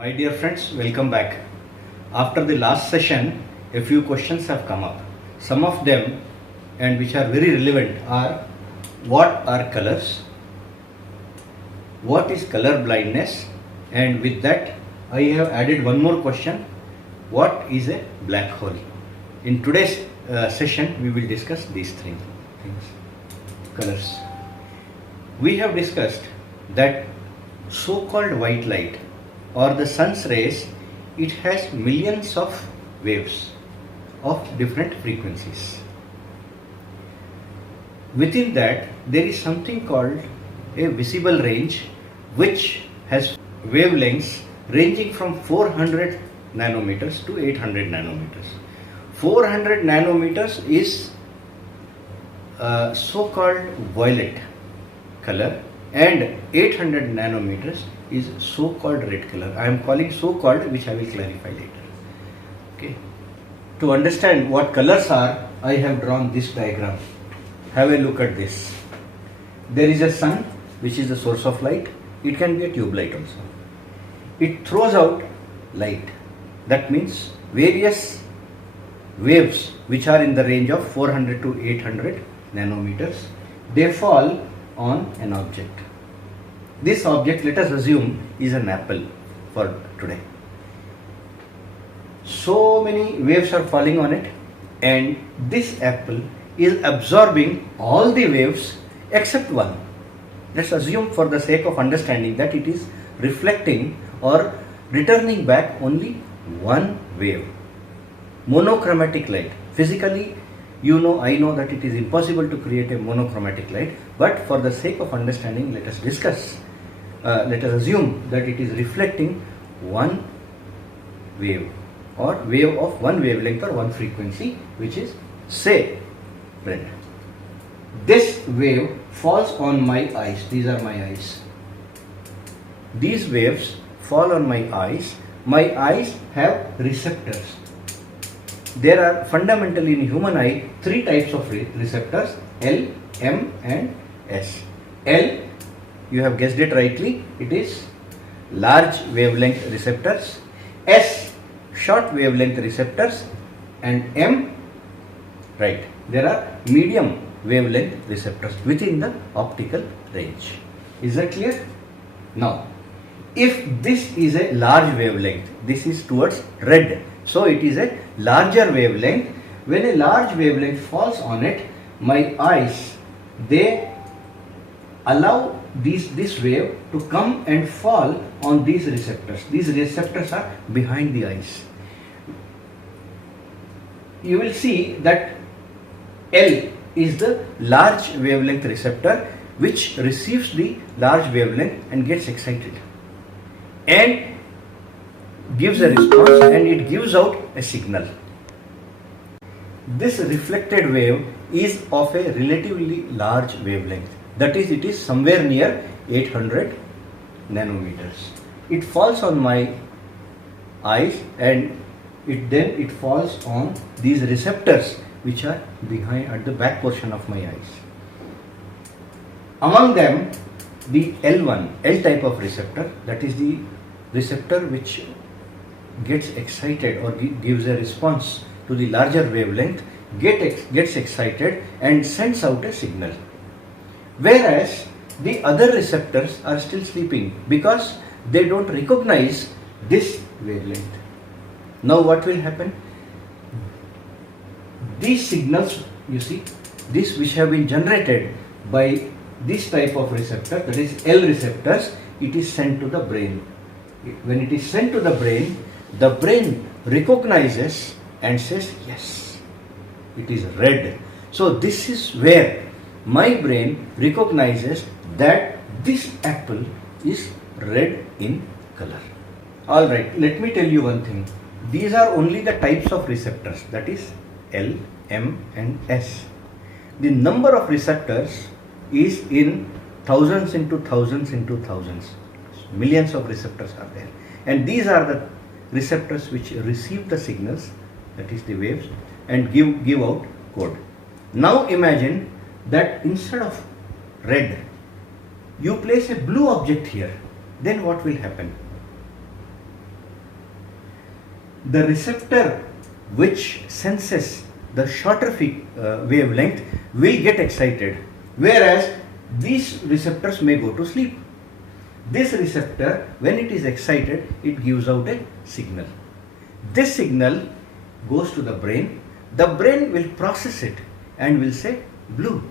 My dear friends, welcome back. After the last session, a few questions have come up. Some of them, and which are very relevant, are what are colors? What is color blindness? And with that, I have added one more question. What is a black hole? In today's session, we will discuss these three things. Colors. We have discussed that so-called white light or the sun's rays, it has millions of waves of different frequencies. Within that, there is something called a visible range, which has wavelengths ranging from 400 nanometers to 800 nanometers. 400 nanometers is so-called violet color, and 800 nanometers is so-called red color. I am calling so-called, which I will clarify later. Okay. To understand what colors are, I have drawn this diagram. Have a look at this. There is a sun, which is the source of light. It can be a tube light also. It throws out light. That means various waves which are in the range of 400 to 800 nanometers. They fall on an object. This object, let us assume, is an apple for today. So many waves are falling on it, and this apple is absorbing all the waves except one. Let's assume, for the sake of understanding, that it is reflecting or returning back only one wave. Monochromatic light. Physically, I know that it is impossible to create a monochromatic light, but for the sake of understanding, let us assume that it is reflecting one wave or wave of one wavelength or one frequency, which is, say, red. This wave falls on my eyes. These are my eyes. These waves fall on my eyes. My eyes have receptors. There are fundamentally in human eye three types of receptors: L, M and S. L, you have guessed it rightly, it is large wavelength receptors. S, short wavelength receptors. And M, right, there are medium wavelength receptors within the optical range. Is that clear? Now, if this is a large wavelength, this is towards red, so it is a larger wavelength. When a large wavelength falls on it, my eyes, they allow this wave to come and fall on these receptors. These receptors are behind the eyes. You will see that L is the large wavelength receptor, which receives the large wavelength and gets excited and gives a response, and it gives out a signal. This reflected wave is of a relatively large wavelength. That is, it is somewhere near 800 nanometers. It falls on my eyes, and it falls on these receptors which are behind at the back portion of my eyes. Among them, the L1, L type of receptor, that is the receptor which gets excited or gives a response to the larger wavelength, gets excited and sends out a signal. Whereas the other receptors are still sleeping because they don't recognize this wavelength. Now what will happen? These signals, you see, these which have been generated by this type of receptor, that is L receptors, it is sent to the brain. When it is sent to the brain recognizes and says, yes, it is red. So this is where my brain recognizes that this apple is red in color. Alright, let me tell you one thing. These are only the types of receptors, that is L, M and S. The number of receptors is in thousands into thousands into thousands. Millions of receptors are there. And these are the receptors which receive the signals, that is the waves, and give out code. Now imagine that instead of red, you place a blue object here. Then what will happen? the receptor which senses the shorter wavelength will get excited, whereas these receptors may go to sleep. This receptor, when it is excited, it gives out a signal. This signal goes to the brain. The brain will process it and will say blue.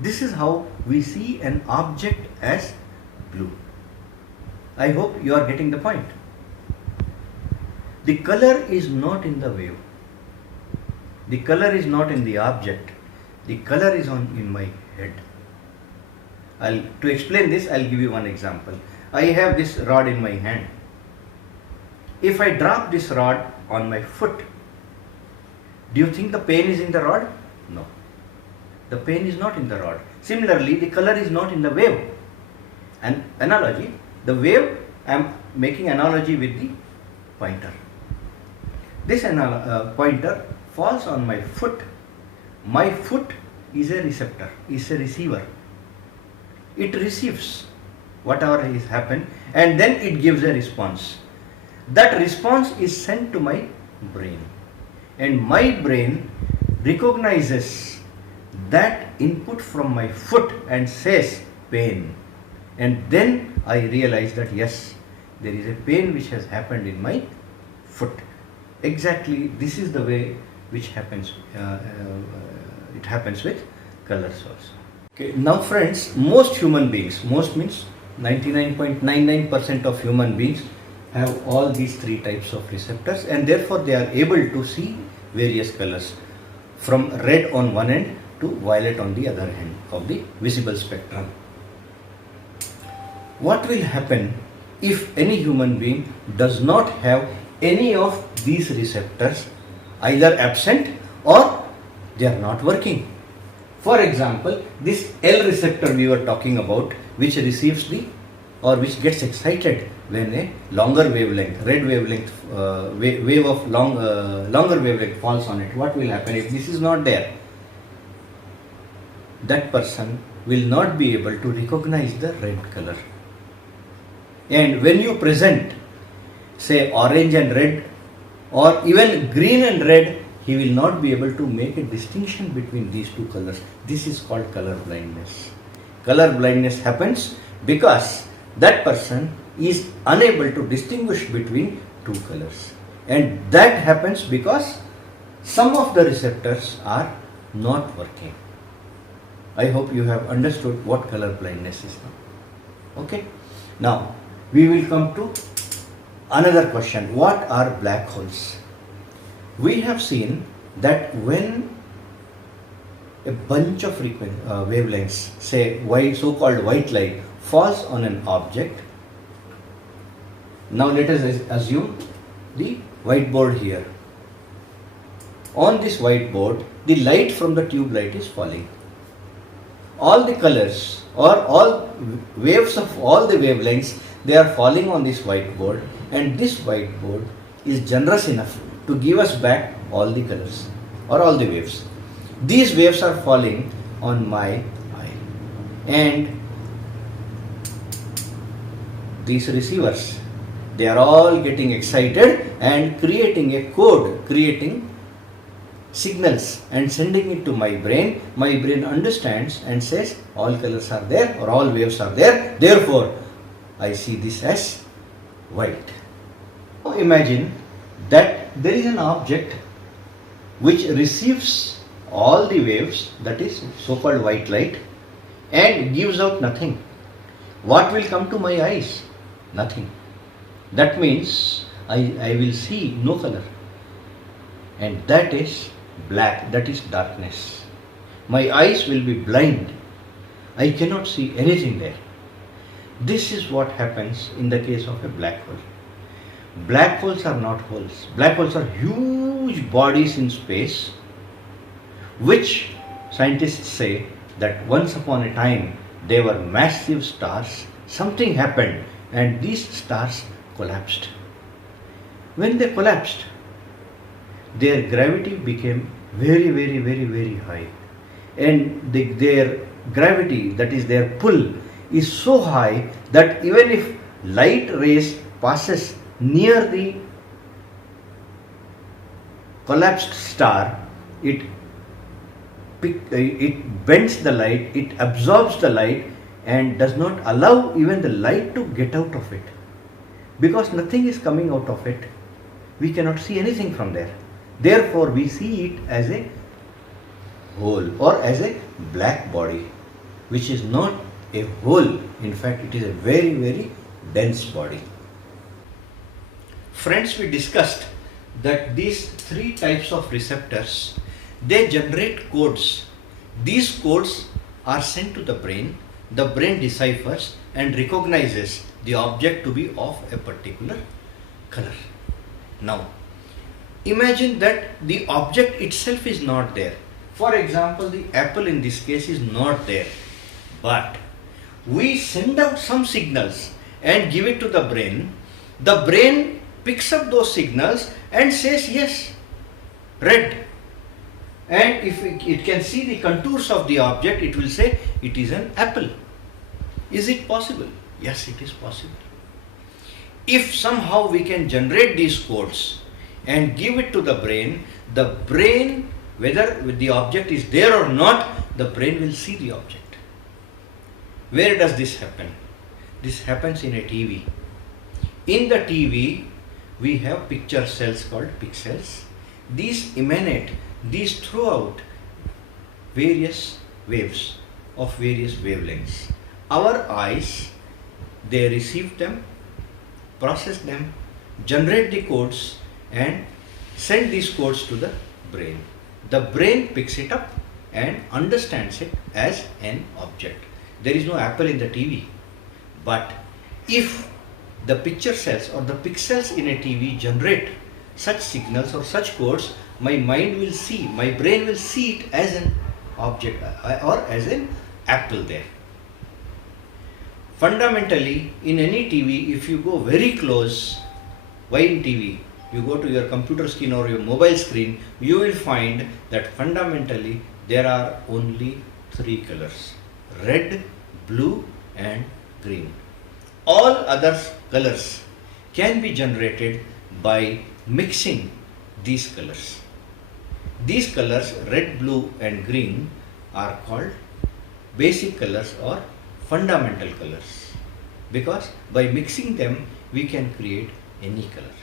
This is how we see an object as blue. I hope you are getting the point. The color is not in the wave. The color is not in the object. The color is in my head. To explain this, I'll give you one example. I have this rod in my hand. If I drop this rod on my foot, do you think the pain is in the rod? No. The pain is not in the rod. Similarly, the color is not in the wave. An analogy, the wave, I am making analogy with the pointer. This pointer falls on my foot. My foot is a receptor, is a receiver. It receives whatever has happened and then it gives a response. That response is sent to my brain, and my brain recognizes that input from my foot and says pain, and then I realize that yes, there is a pain which has happened in my foot. Exactly, this is the way which happens. It happens with colors also. Okay, now friends, most human beings, most means 99.99% of human beings have all these three types of receptors, and therefore they are able to see various colors from red on one end to violet on the other end of the visible spectrum. What will happen if any human being does not have any of these receptors, either absent or they are not working? For example, this L receptor we were talking about, which receives or which gets excited when a longer wavelength, red wavelength, wave of longer wavelength falls on it. What will happen if this is not there? That person will not be able to recognize the red color. And when you present, say, orange and red, or even green and red, he will not be able to make a distinction between these two colors. This is called color blindness. Color blindness happens because that person is unable to distinguish between two colors. And that happens because some of the receptors are not working. I hope you have understood what color blindness is now. Okay. Now, we will come to another question. What are black holes? We have seen that when a bunch of wavelengths, say so-called white light, falls on an object. Now let us assume the whiteboard here. On this whiteboard, the light from the tube light is falling. All the colors or all waves of all the wavelengths, they are falling on this whiteboard, and this whiteboard is generous enough to give us back all the colors or all the waves. These waves are falling on my eye, and these receivers, they are all getting excited and creating a code, creating signals and sending it to my brain. My brain understands and says all colors are there or all waves are there, therefore I see this as white. Now imagine that there is an object which receives all the waves, that is so-called white light, and gives out nothing. What will come to my eyes? Nothing. That means I will see no color, and that is black, that is darkness. My eyes will be blind. I cannot see anything there. This is what happens in the case of a black hole. Black holes are not holes. Black holes are huge bodies in space, which scientists say that once upon a time they were massive stars. Something happened and these stars collapsed. When they collapsed, their gravity became very, very, very, very high, and their gravity, that is their pull, is so high that even if light rays passes near the collapsed star, it bends the light, it absorbs the light and does not allow even the light to get out of it. Because nothing is coming out of it, we cannot see anything from there. Therefore, we see it as a hole or as a black body, which is not a hole. In fact, it is a very, very dense body. Friends, we discussed that these three types of receptors, they generate codes. These codes are sent to the brain deciphers and recognizes the object to be of a particular color. Now, imagine that the object itself is not there. For example, the apple in this case is not there, but we send out some signals and give it to the brain. The brain picks up those signals and says, yes, red. And if it can see the contours of the object, it will say it is an apple. Is it possible? Yes, it is possible. If somehow we can generate these codes and give it to the brain, whether the object is there or not, the brain will see the object. Where does this happen? This happens in a TV. In the TV, we have picture cells called pixels. These throw out various waves of various wavelengths. Our eyes, they receive them, process them, generate the codes and send these codes to the brain. The brain picks it up and understands it as an object. There is no apple in the TV. But if the picture cells or the pixels in a TV generate such signals or such codes, my brain will see it as an object or as an apple there. Fundamentally, in any TV, if you go very close, while in TV, you go to your computer screen or your mobile screen, you will find that fundamentally there are only three colors: red, blue and green. All other colors can be generated by mixing these colors. These colors, red, blue and green, are called basic colors or fundamental colors, because by mixing them we can create any color.